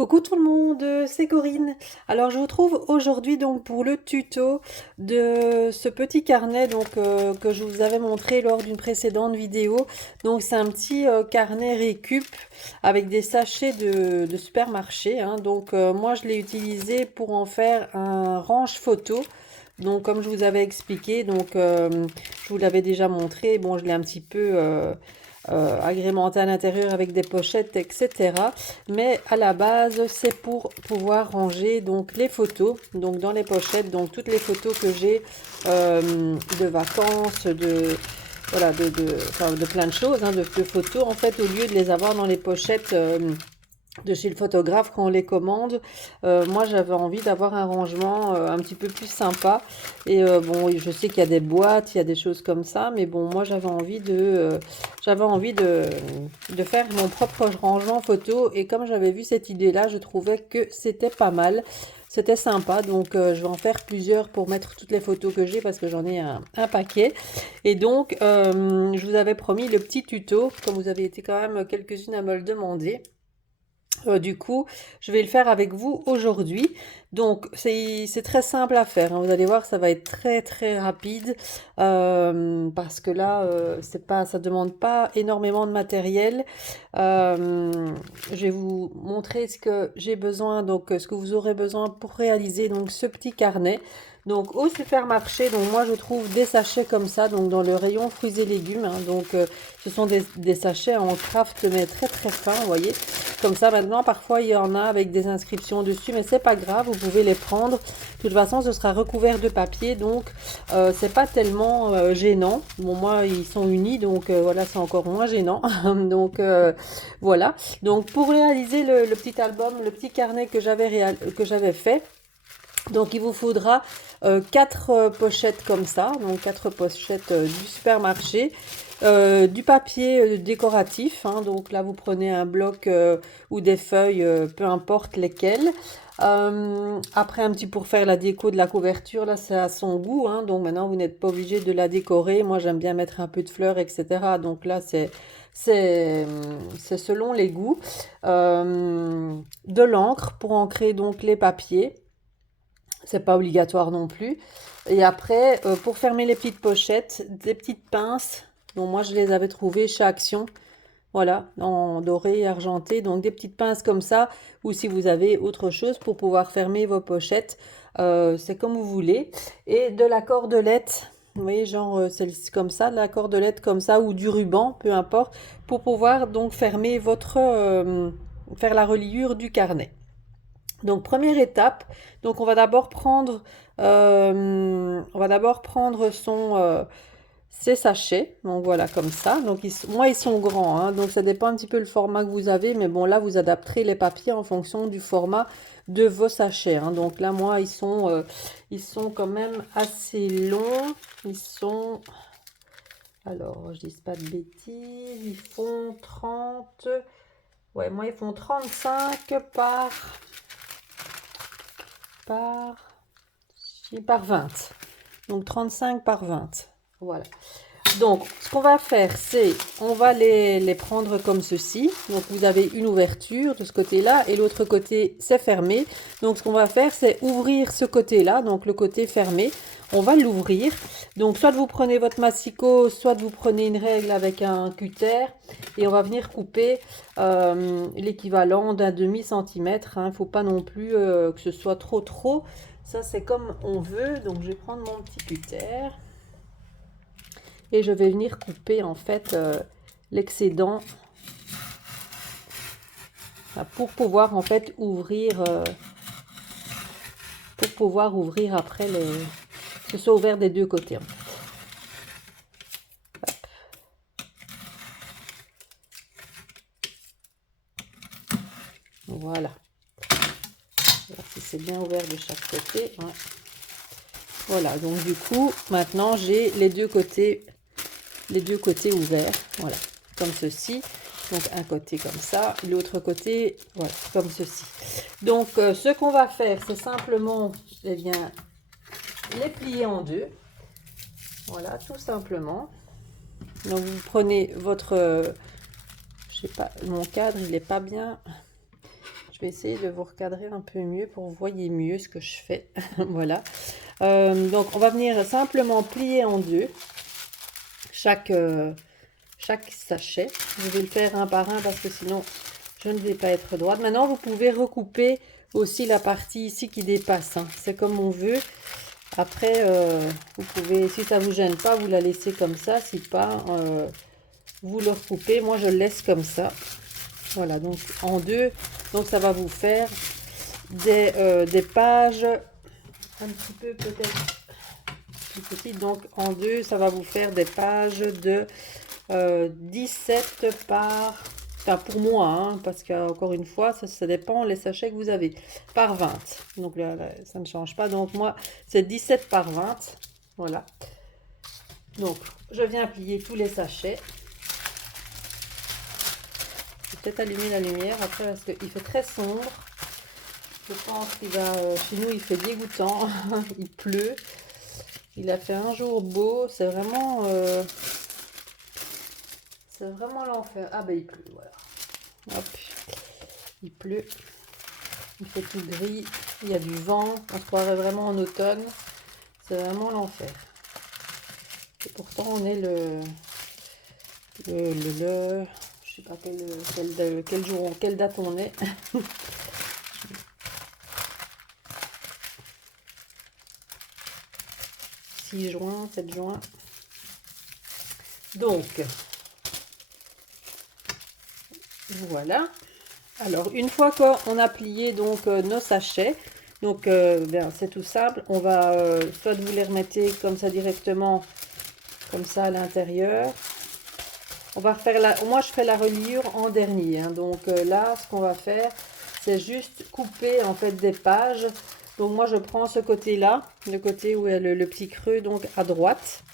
Coucou tout le monde, c'est Corinne. Alors je vous trouve aujourd'hui donc pour le tuto de ce petit carnet que je vous avais montré lors d'une précédente vidéo. Donc c'est un petit carnet récup avec des sachets de supermarché, hein. Moi je l'ai utilisé pour en faire un range photo. Donc comme je vous avais expliqué, je vous l'avais déjà montré. Bon, je l'ai un petit peu agrémenté à l'intérieur avec des pochettes, etc. Mais à la base, c'est pour pouvoir ranger donc les photos. Donc dans les pochettes, donc toutes les photos que j'ai de vacances, enfin, de plein de choses, hein, de photos en fait, au lieu de les avoir dans les pochettes. De chez le photographe quand on les commande. Moi j'avais envie d'avoir un rangement un petit peu plus sympa et bon, je sais qu'il y a des boîtes, il y a des choses comme ça, mais bon, moi j'avais envie de faire mon propre rangement photo, et comme j'avais vu cette idée là, je trouvais que c'était pas mal, c'était sympa. Je vais en faire plusieurs pour mettre toutes les photos que j'ai, parce que j'en ai un paquet. Et je vous avais promis le petit tuto, comme vous avez été quand même quelques-unes à me le demander. Du coup, je vais le faire avec vous aujourd'hui. Donc, c'est très simple à faire, hein. Vous allez voir, ça va être très très rapide parce que là, ça demande pas énormément de matériel. Euh, je vais vous montrer ce que j'ai besoin, ce que vous aurez besoin pour réaliser donc ce petit carnet. Donc, au supermarché, donc moi je trouve des sachets comme ça, donc dans le rayon fruits et légumes, hein. Ce sont des sachets en craft mais très très fins, vous voyez. Comme ça, maintenant, parfois, il y en a avec des inscriptions dessus, mais c'est pas grave, vous pouvez les prendre. De toute façon, ce sera recouvert de papier, c'est pas tellement gênant. Bon, moi, ils sont unis, voilà, c'est encore moins gênant. Voilà. Donc, pour réaliser le petit album, le petit carnet que j'avais fait, donc il vous faudra 4 pochettes comme ça, donc 4 pochettes du supermarché, du papier décoratif, hein. Donc là vous prenez un bloc ou des feuilles, peu importe lesquelles. Après un petit pour faire la déco de la couverture, là c'est à son goût, hein. Donc maintenant vous n'êtes pas obligé de la décorer. Moi j'aime bien mettre un peu de fleurs, etc. Donc là c'est selon les goûts. De l'encre pour ancrer donc les papiers. C'est pas obligatoire non plus. Et après, pour fermer les petites pochettes, des petites pinces. Donc moi, je les avais trouvées chez Action. Voilà, en doré et argenté. Donc des petites pinces comme ça. Ou si vous avez autre chose pour pouvoir fermer vos pochettes, c'est comme vous voulez. Et de la cordelette. Vous voyez, genre celle-ci comme ça, de la cordelette comme ça, ou du ruban, peu importe, pour pouvoir donc fermer faire la reliure du carnet. Donc première étape, donc on va d'abord prendre ses sachets. Donc voilà, comme ça. Moi ils sont grands, hein, donc ça dépend un petit peu le format que vous avez, mais bon là vous adapterez les papiers en fonction du format de vos sachets, hein. Donc là moi ils sont quand même assez longs. Ils sont, alors je dis pas de bêtises, ils font 30, ouais moi ils font 35 par par 20. Donc 35 par 20. Voilà. Donc, ce qu'on va faire, c'est, on va les prendre comme ceci. Donc, vous avez une ouverture de ce côté-là et l'autre côté, c'est fermé. Donc, ce qu'on va faire, c'est ouvrir ce côté-là, donc le côté fermé. On va l'ouvrir. Donc, soit vous prenez votre massicot, soit vous prenez une règle avec un cutter et on va venir couper l'équivalent d'un demi-centimètre, hein. Il ne faut pas non plus que ce soit trop. Ça, c'est comme on veut. Donc, je vais prendre mon petit cutter et je vais venir couper en fait l'excédent pour pouvoir en fait ouvrir après que ce soit ouvert des deux côtés, en fait. Voilà. Alors, si c'est bien ouvert de chaque côté, ouais. Voilà, donc du coup maintenant j'ai les deux côtés ouverts, voilà, comme ceci. Donc un côté comme ça, l'autre côté, voilà, comme ceci. Donc ce qu'on va faire, c'est simplement, eh bien, les plier en deux. Voilà, tout simplement. Donc vous prenez votre, je sais pas, mon cadre il est pas bien. Je Je vais essayer de vous recadrer un peu mieux pour que vous voyez mieux ce que je fais. Voilà. Donc, on va venir simplement plier en deux chaque sachet. Je vais le faire un par un parce que sinon, je ne vais pas être droite. Maintenant, vous pouvez recouper aussi la partie ici qui dépasse, hein. C'est comme on veut. Après, vous pouvez, si ça vous gêne pas, vous la laissez comme ça. Si pas, vous le recoupez. Moi, je le laisse comme ça. Voilà, donc en deux. Donc, ça va vous faire des pages un petit peu peut-être plus petites. Donc, en deux, ça va vous faire des pages de 17 par... Enfin, pour moi, hein, parce qu'encore une fois, ça dépend les sachets que vous avez. Par 20. Donc là, ça ne change pas. Donc moi, c'est 17 par 20. Voilà. Donc, je viens plier tous les sachets. Je vais peut-être allumer la lumière après parce qu'il fait très sombre. Je pense qu'il va... chez nous, il fait dégoûtant. Il pleut. Il a fait un jour beau. C'est vraiment... c'est vraiment l'enfer. Ah ben il pleut, voilà. Hop. Il pleut. Il fait tout gris. Il y a du vent. On se croirait vraiment en automne. C'est vraiment l'enfer. Et pourtant on est je sais pas quel jour, quelle date on est. 6 juin, 7 juin. Donc, voilà. Alors, une fois qu'on a plié donc nos sachets, donc c'est tout simple. On va soit vous les remettez comme ça directement, comme ça à l'intérieur. On va refaire moi je fais la reliure en dernier, hein. Donc là, ce qu'on va faire, c'est juste couper en fait des pages. Donc moi je prends ce côté-là, le côté où il y a le petit creux, donc à droite.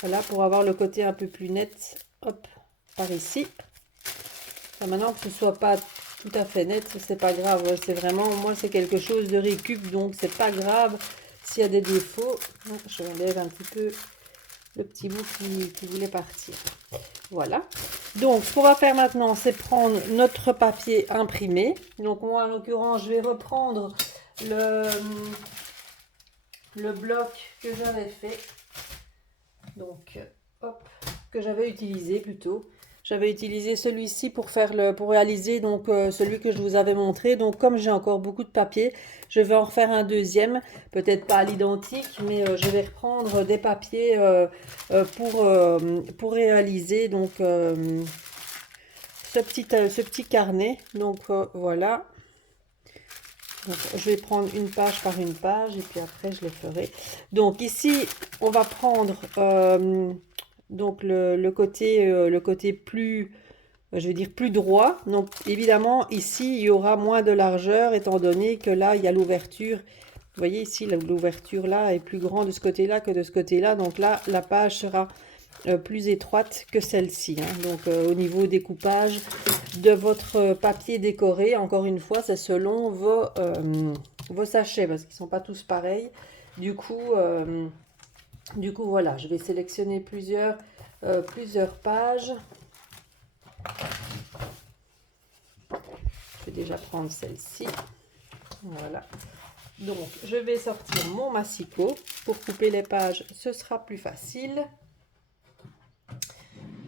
Voilà, pour avoir le côté un peu plus net. Hop, par ici. Maintenant que ce soit pas tout à fait net, c'est pas grave. C'est vraiment, moi c'est quelque chose de récup, donc c'est pas grave s'il y a des défauts. Je enlève un petit peu le petit bout qui voulait partir. Voilà. Donc ce qu'on va faire maintenant, c'est prendre notre papier imprimé. Donc moi en l'occurrence, je vais reprendre le bloc que j'avais fait. Donc hop, que j'avais utilisé plutôt. J'avais utilisé celui-ci pour réaliser donc celui que je vous avais montré. Donc comme j'ai encore beaucoup de papier, je vais en refaire un deuxième, peut-être pas à l'identique, mais je vais reprendre des papiers pour réaliser donc ce petit carnet. Donc voilà. Donc, je vais prendre une page par une page et puis après je les ferai. Donc ici, on va prendre donc le côté plus, je vais dire plus droit. Donc évidemment ici, il y aura moins de largeur étant donné que là, il y a l'ouverture. Vous voyez ici, l'ouverture là est plus grande de ce côté-là que de ce côté-là. Donc là, la page sera plus étroite que celle-ci, hein. Donc au niveau découpage de votre papier décoré, encore une fois, c'est selon vos sachets parce qu'ils ne sont pas tous pareils. Du coup, voilà, je vais sélectionner plusieurs pages. Je vais déjà prendre celle-ci. Voilà. Donc, je vais sortir mon massicot. Pour couper les pages, ce sera plus facile.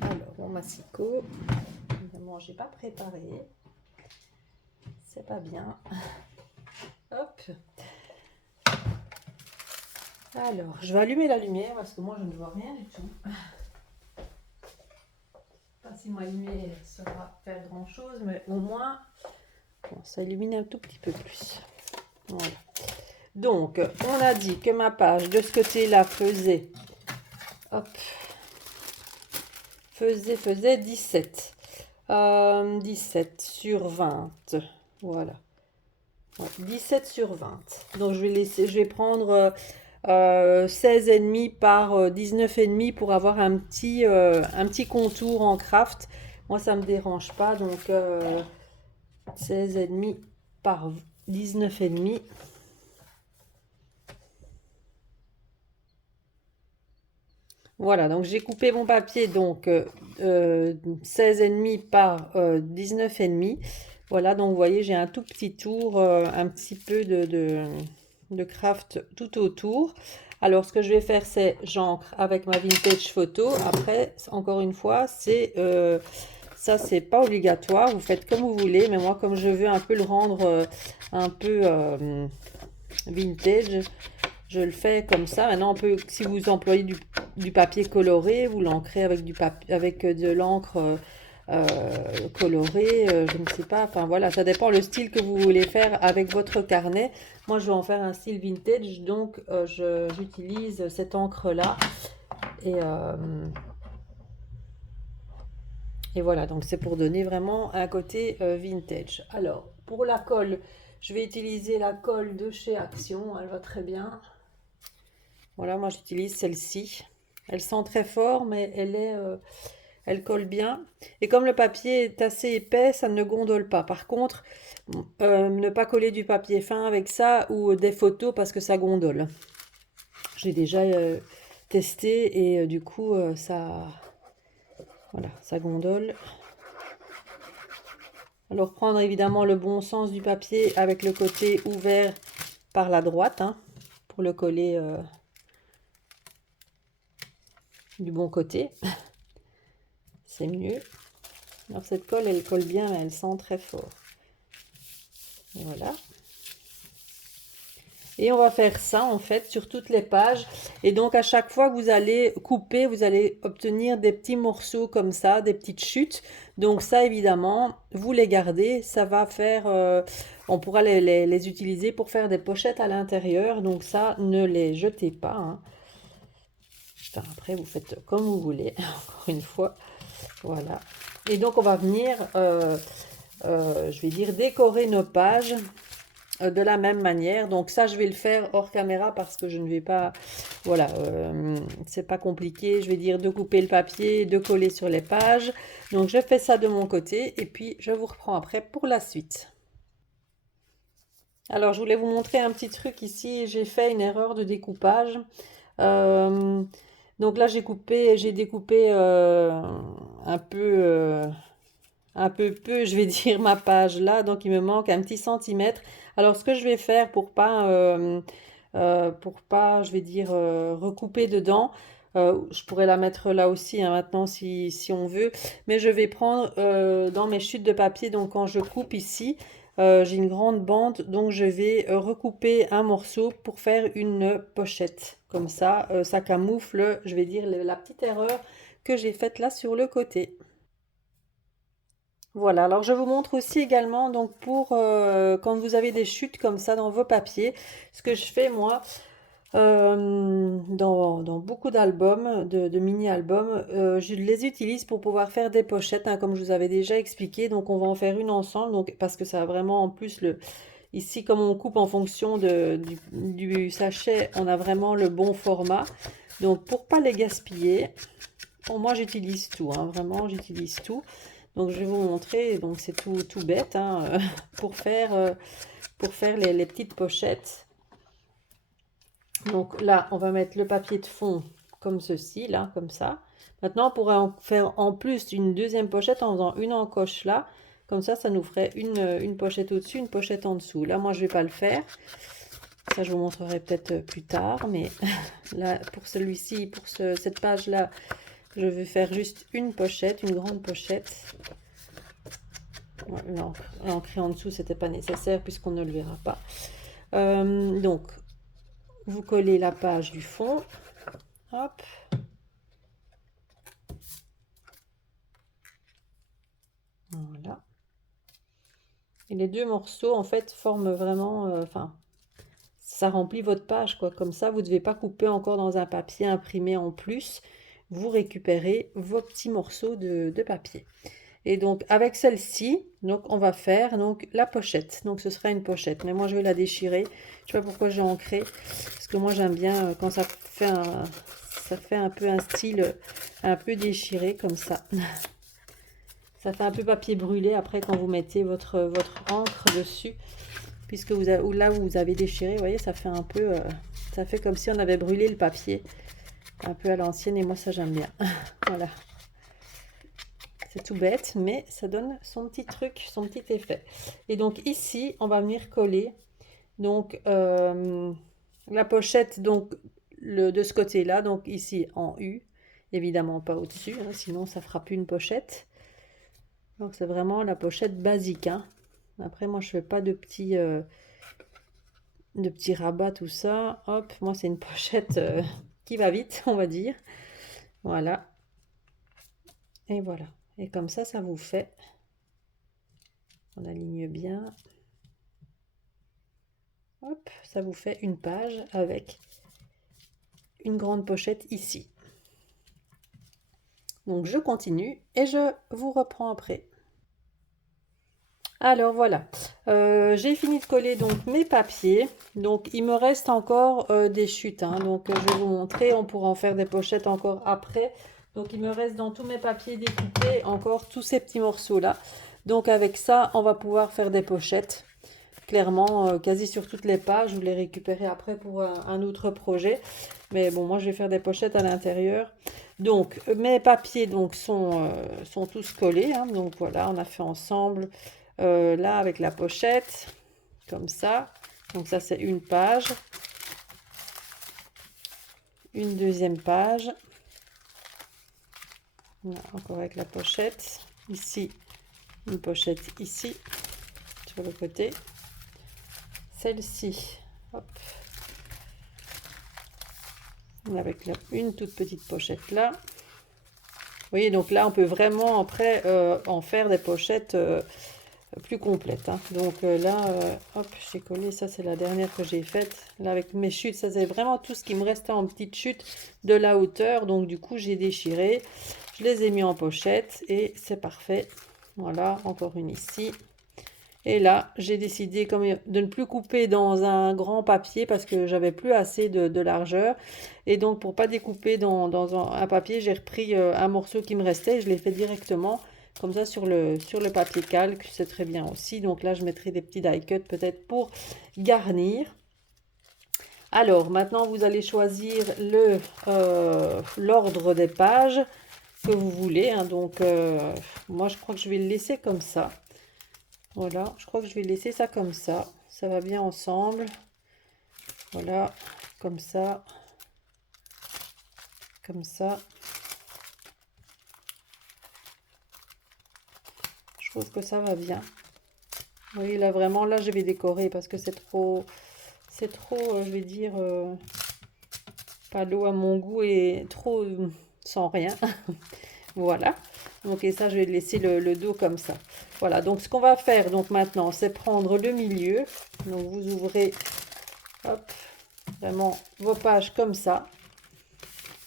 Alors, mon massicot, évidemment, j'ai pas préparé. C'est pas bien. Hop. Alors, je vais allumer la lumière parce que moi, je ne vois rien du tout. Pas si ma lumière saura faire grand chose, mais au moins, bon, ça illumine un tout petit peu plus. Voilà. Donc, on a dit que ma page de ce côté-là faisait, hop, faisait 17. 17 sur 20. Voilà. Ouais, 17 sur 20. Donc, je vais prendre 16,5 par 19,5 pour avoir un petit contour en craft. Moi, ça me dérange pas. Donc, 16,5 par 19,5. Voilà, donc j'ai coupé mon papier, donc 16,5 par 19,5. Voilà, donc vous voyez, j'ai un tout petit tour, un petit peu de craft tout autour. Alors, ce que je vais faire, c'est j'encre avec ma vintage photo. Après, encore une fois, ça, c'est pas obligatoire. Vous faites comme vous voulez, mais moi, comme je veux un peu le rendre un peu vintage, je le fais comme ça. Maintenant, on peut, si vous employez du papier coloré, vous l'ancrez avec du papier, avec de l'encre colorée, je ne sais pas. Enfin voilà, ça dépend le style que vous voulez faire avec votre carnet. Moi, je vais en faire un style vintage, donc j'utilise cette encre-là. Et, euh, et voilà, donc c'est pour donner vraiment un côté vintage. Alors, pour la colle, je vais utiliser la colle de chez Action, elle va très bien. Voilà, moi j'utilise celle-ci. Elle sent très fort, mais elle colle bien. Et comme le papier est assez épais, ça ne gondole pas. Par contre, ne pas coller du papier fin avec ça ou des photos parce que ça gondole. J'ai déjà testé et du coup, voilà, ça gondole. Alors prendre évidemment le bon sens du papier avec le côté ouvert par la droite, hein, pour le coller du bon côté. C'est mieux. Alors cette colle, elle colle bien, mais elle sent très fort. Et voilà. Et on va faire ça en fait sur toutes les pages. Et donc à chaque fois que vous allez couper, vous allez obtenir des petits morceaux comme ça, des petites chutes. Donc ça évidemment, vous les gardez. Ça va faire, on pourra les utiliser pour faire des pochettes à l'intérieur. Donc ça, ne les jetez pas, hein. Enfin, après, vous faites comme vous voulez, encore une fois. Voilà. Et donc on va venir, je vais dire, décorer nos pages de la même manière. Donc ça, je vais le faire hors caméra parce que je ne vais pas, voilà, c'est pas compliqué. Je vais dire de couper le papier, de coller sur les pages. Donc je fais ça de mon côté et puis je vous reprends après pour la suite. Alors je voulais vous montrer un petit truc ici. J'ai fait une erreur de découpage. Donc là j'ai découpé je vais dire ma page là, donc il me manque un petit centimètre. Alors ce que je vais faire pour pas, je vais dire, recouper dedans, je pourrais la mettre là aussi, hein, maintenant si on veut, mais je vais prendre dans mes chutes de papier, donc quand je coupe ici, j'ai une grande bande, donc je vais recouper un morceau pour faire une pochette. Comme ça camoufle, je vais dire, la petite erreur que j'ai faite là sur le côté. Voilà, alors je vous montre aussi également, donc pour quand vous avez des chutes comme ça dans vos papiers, ce que je fais moi, dans beaucoup d'albums, de mini-albums, je les utilise pour pouvoir faire des pochettes, hein, comme je vous avais déjà expliqué. Donc on va en faire une ensemble, donc, parce que ça a vraiment en plus ici comme on coupe en fonction du sachet, on a vraiment le bon format. Donc pour pas les gaspiller, bon, moi j'utilise tout, hein, vraiment j'utilise tout. Donc je vais vous montrer, donc c'est tout bête, hein, pour faire les petites pochettes. Donc là, on va mettre le papier de fond comme ceci, là, comme ça. Maintenant, on pourrait en faire en plus une deuxième pochette en faisant une encoche là. Comme ça nous ferait une pochette au-dessus, une pochette en dessous. Là, moi, je ne vais pas le faire. Ça, je vous montrerai peut-être plus tard. Mais là, pour celui-ci, pour cette page-là, je vais faire juste une pochette, une grande pochette. L'encre en dessous, c'était pas nécessaire puisqu'on ne le verra pas. Donc, vous collez la page du fond. Hop. Voilà. Et les deux morceaux, en fait, forment vraiment... Enfin, ça remplit votre page, quoi. Comme ça, vous ne devez pas couper encore dans un papier imprimé en plus. Vous récupérez vos petits morceaux de papier. Et donc avec celle-ci, donc on va faire donc la pochette. Donc ce sera une pochette, mais moi je vais la déchirer. Je sais pas pourquoi j'ai ancré, parce que moi j'aime bien quand ça fait un peu un style un peu déchiré comme ça. Ça fait un peu papier brûlé après quand vous mettez votre encre dessus, puisque là où vous avez déchiré, vous voyez, ça fait un peu, ça fait comme si on avait brûlé le papier. un peu à l'ancienne et moi ça j'aime bien. Voilà. C'est tout bête, mais ça donne son petit truc, son petit effet. Et donc ici, on va venir coller donc la pochette donc de ce côté-là, donc ici en U, évidemment pas au-dessus, hein, sinon ça fera plus une pochette. Donc c'est vraiment la pochette basique, hein. Après moi je fais pas de petits rabats tout ça. Hop, moi c'est une pochette qui va vite, on va dire. Voilà. Et voilà. Et comme ça vous fait. On aligne bien. Hop, ça vous fait une page avec une grande pochette ici. Donc je continue et je vous reprends après. Alors voilà, j'ai fini de coller donc mes papiers. Donc il me reste encore des chutes, hein. Donc je vais vous montrer, on pourra en faire des pochettes encore après. Donc il me reste dans tous mes papiers découpés encore tous ces petits morceaux là. Donc avec ça on va pouvoir faire des pochettes. Clairement, quasi sur toutes les pages, je vous les récupérer après pour un autre projet. Mais bon, moi je vais faire des pochettes à l'intérieur. Donc mes papiers donc sont tous collés, hein. Donc voilà, on a fait ensemble là avec la pochette, comme ça. Donc ça c'est une page. Une deuxième page. Là, encore avec la pochette. Ici, une pochette ici, sur le côté. Celle-ci, hop, avec une toute petite pochette là. Vous voyez, donc là on peut vraiment après en faire des pochettes plus complètes, hein. Donc là, hop, j'ai collé, ça c'est la dernière que j'ai faite. Là avec mes chutes, ça c'est vraiment tout ce qui me restait en petites chutes de la hauteur. Donc du coup j'ai déchiré, je les ai mis en pochette et c'est parfait. Voilà, encore une ici. Et là, j'ai décidé de ne plus couper dans un grand papier parce que j'avais plus assez de largeur. Et donc, pour pas découper dans un papier, j'ai repris un morceau qui me restait et je l'ai fait directement comme ça sur le papier calque. C'est très bien aussi. Donc là, je mettrai des petits die cuts peut-être pour garnir. Alors, maintenant, vous allez choisir l'ordre des pages que vous voulez, hein. Donc, moi, je crois que je vais le laisser comme ça. Voilà, je crois que je vais laisser ça comme ça. Ça va bien ensemble. Voilà, comme ça. Comme ça. Je trouve que ça va bien. Oui, là vraiment, là je vais décorer parce que c'est trop, je vais dire, pas l'eau à mon goût et trop sans rien. Voilà. Donc et ça, je vais laisser le dos comme ça. Voilà, donc ce qu'on va faire donc maintenant, c'est prendre le milieu. Donc vous ouvrez, hop, vraiment vos pages comme ça.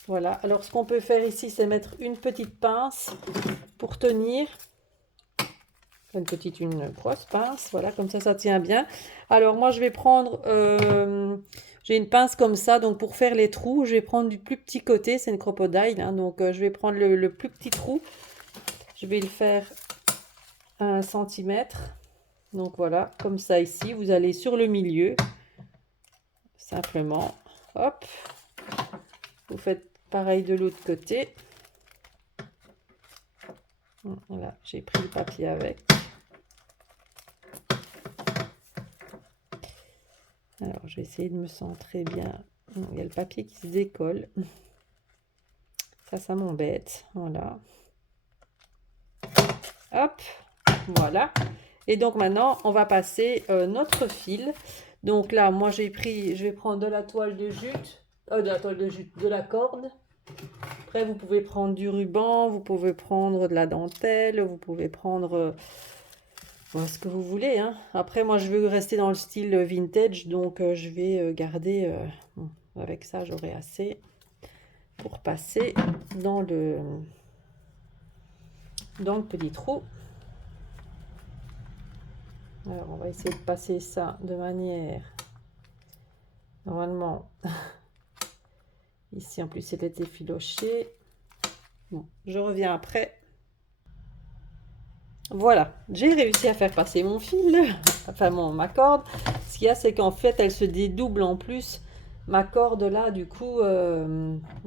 Voilà, alors ce qu'on peut faire ici, c'est mettre une petite pince pour tenir. Une grosse pince, voilà, comme ça tient bien. Alors moi, je vais prendre, j'ai une pince comme ça, donc pour faire les trous, je vais prendre du plus petit côté, c'est une crocodile, hein, donc je vais prendre le plus petit trou. Je vais le faire 1 centimètre. Donc voilà, comme ça ici, vous allez sur le milieu, simplement, hop, vous faites pareil de l'autre côté. Voilà, j'ai pris le papier avec. Alors, je vais essayer de me centrer bien. Il y a le papier qui se décolle. Ça m'embête. Voilà. Hop, voilà. Et donc maintenant, on va passer notre fil. Donc là, moi je vais prendre de la toile de jute, de la corde. Après, vous pouvez prendre du ruban, vous pouvez prendre de la dentelle, vous pouvez prendre ce que vous voulez, hein. Après, moi je veux rester dans le style vintage, donc je vais garder, avec ça j'aurai assez pour passer dans le petit trou. Alors, on va essayer de passer ça de manière, normalement, ici en plus c'est effiloché. Bon, je reviens après. Voilà, j'ai réussi à faire passer mon fil, enfin ma corde. Ce qu'il y a, c'est qu'en fait, elle se dédouble en plus ma corde là, du coup,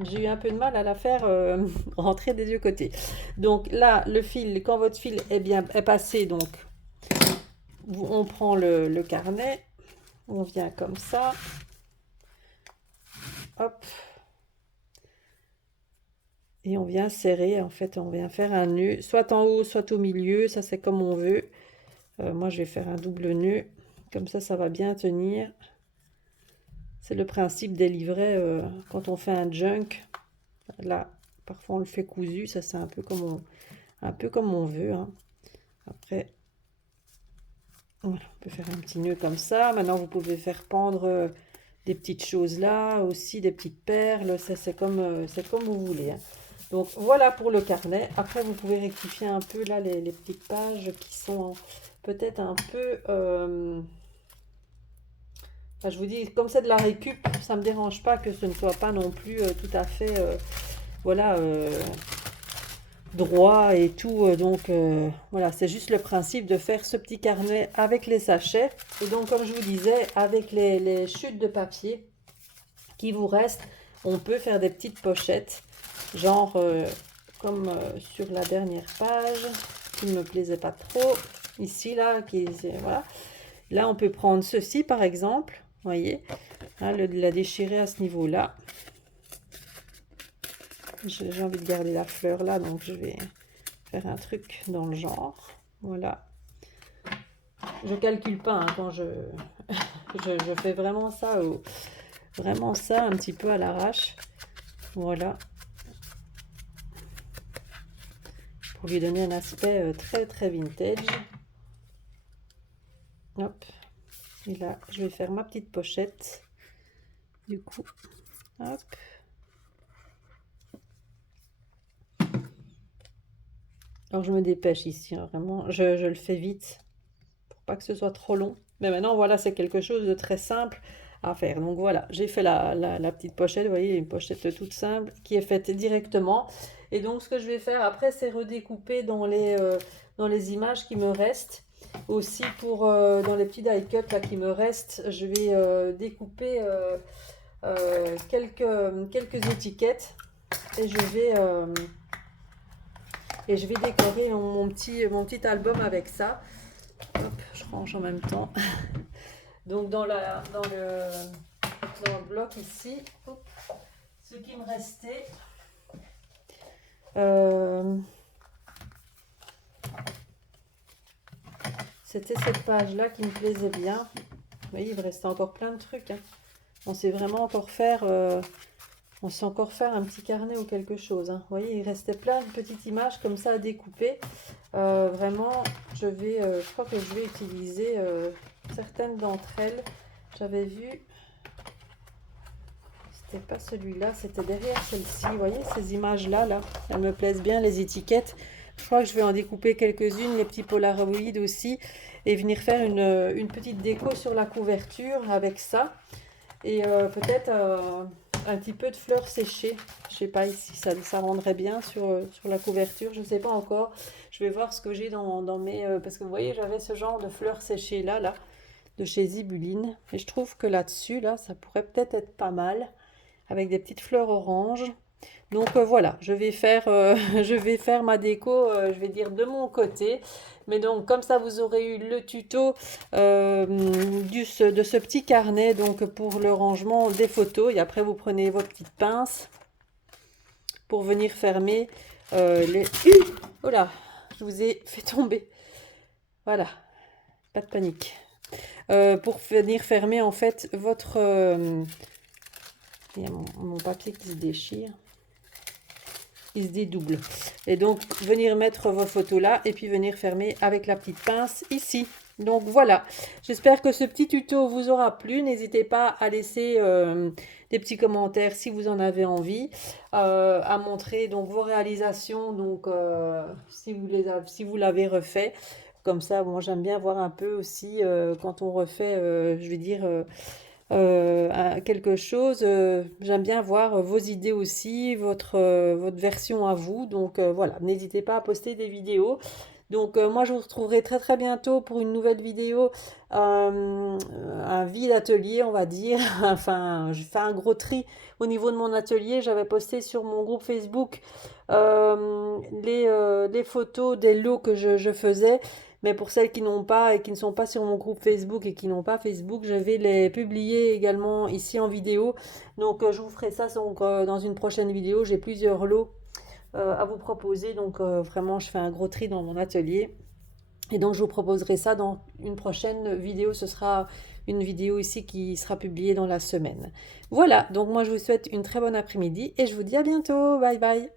j'ai eu un peu de mal à la faire rentrer des deux côtés. Donc là, le fil, quand votre fil est bien est passé, donc on prend le carnet, on vient comme ça, hop, et on vient serrer, en fait, on vient faire un nœud, soit en haut, soit au milieu, ça c'est comme on veut. Moi, je vais faire un double nœud, comme ça va bien tenir. C'est le principe des livrets quand on fait un junk. Là, parfois on le fait cousu, ça c'est un peu comme on veut, hein. Après, voilà, on peut faire un petit nœud comme ça. Maintenant, vous pouvez faire pendre des petites choses là, aussi des petites perles. Ça, c'est comme vous voulez, hein. Donc, voilà pour le carnet. Après, vous pouvez rectifier un peu là les petites pages qui sont peut-être un peu... enfin, je vous dis, comme c'est de la récup, ça ne me dérange pas que ce ne soit pas non plus tout à fait... voilà... droit et tout, donc voilà, c'est juste le principe de faire ce petit carnet avec les sachets. Et donc comme je vous disais, avec les chutes de papier qui vous restent, on peut faire des petites pochettes, genre comme sur la dernière page qui ne me plaisait pas trop, ici là, voilà, là on peut prendre ceci par exemple, voyez, hein, la déchirer à ce niveau là. J'ai envie de garder la fleur là, donc je vais faire un truc dans le genre. Voilà. Je calcule pas hein, quand je fais vraiment ça un petit peu à l'arrache. Voilà. Pour lui donner un aspect très très vintage. Hop. Et là, je vais faire ma petite pochette. Du coup, hop. Alors je me dépêche ici, hein, vraiment, je le fais vite pour pas que ce soit trop long. Mais maintenant, voilà, c'est quelque chose de très simple à faire. Donc voilà, j'ai fait la petite pochette, vous voyez, une pochette toute simple qui est faite directement. Et donc ce que je vais faire après, c'est redécouper dans les images qui me restent. Aussi pour dans les petits die cut là qui me restent, je vais découper quelques étiquettes et je vais décorer mon petit album avec ça. Hop, je range en même temps. Donc dans le bloc ici, hop, ce qui me restait, c'était cette page-là qui me plaisait bien. Vous voyez, il me restait encore plein de trucs, hein. On sait vraiment encore faire... on sait encore faire un petit carnet ou quelque chose, hein. Vous voyez, il restait plein de petites images comme ça à découper. Vraiment, je crois que je vais utiliser certaines d'entre elles. J'avais vu, c'était pas celui-là, c'était derrière celle-ci. Vous voyez, ces images-là, là, elles me plaisent bien, les étiquettes. Je crois que je vais en découper quelques-unes, les petits polaroïdes aussi, et venir faire une petite déco sur la couverture avec ça. Et peut-être un petit peu de fleurs séchées. Je sais pas ici, ça rendrait bien sur la couverture. Je ne sais pas encore. Je vais voir ce que j'ai dans mes... parce que vous voyez, j'avais ce genre de fleurs séchées là, de chez Zibuline. Et je trouve que là-dessus, là, ça pourrait peut-être être pas mal. Avec des petites fleurs oranges. Donc voilà, je vais faire ma déco, je vais dire de mon côté. Mais donc comme ça, vous aurez eu le tuto de ce petit carnet donc pour le rangement des photos. Et après, vous prenez vos petites pinces pour venir fermer les... Oh là, je vous ai fait tomber. Voilà, pas de panique. Pour venir fermer en fait votre... il y a mon papier qui se déchire. Il se dédouble. Et donc, venir mettre vos photos là et puis venir fermer avec la petite pince ici. Donc voilà, j'espère que ce petit tuto vous aura plu. N'hésitez pas à laisser des petits commentaires si vous en avez envie, à montrer donc vos réalisations, donc si vous l'avez refait. Comme ça, moi j'aime bien voir un peu aussi quand on refait, je vais dire... quelque chose. J'aime bien voir vos idées aussi, votre version à vous. Donc voilà, n'hésitez pas à poster des vidéos. Donc moi je vous retrouverai très très bientôt pour une nouvelle vidéo, un vide atelier on va dire. Enfin, je fais un gros tri au niveau de mon atelier. J'avais posté sur mon groupe Facebook les photos des lots que je faisais. Mais pour celles qui n'ont pas et qui ne sont pas sur mon groupe Facebook et qui n'ont pas Facebook, je vais les publier également ici en vidéo. Donc je vous ferai ça donc, dans une prochaine vidéo. J'ai plusieurs lots à vous proposer. Donc vraiment, je fais un gros tri dans mon atelier. Et donc, je vous proposerai ça dans une prochaine vidéo. Ce sera une vidéo ici qui sera publiée dans la semaine. Voilà, donc moi, je vous souhaite une très bonne après-midi et je vous dis à bientôt. Bye bye.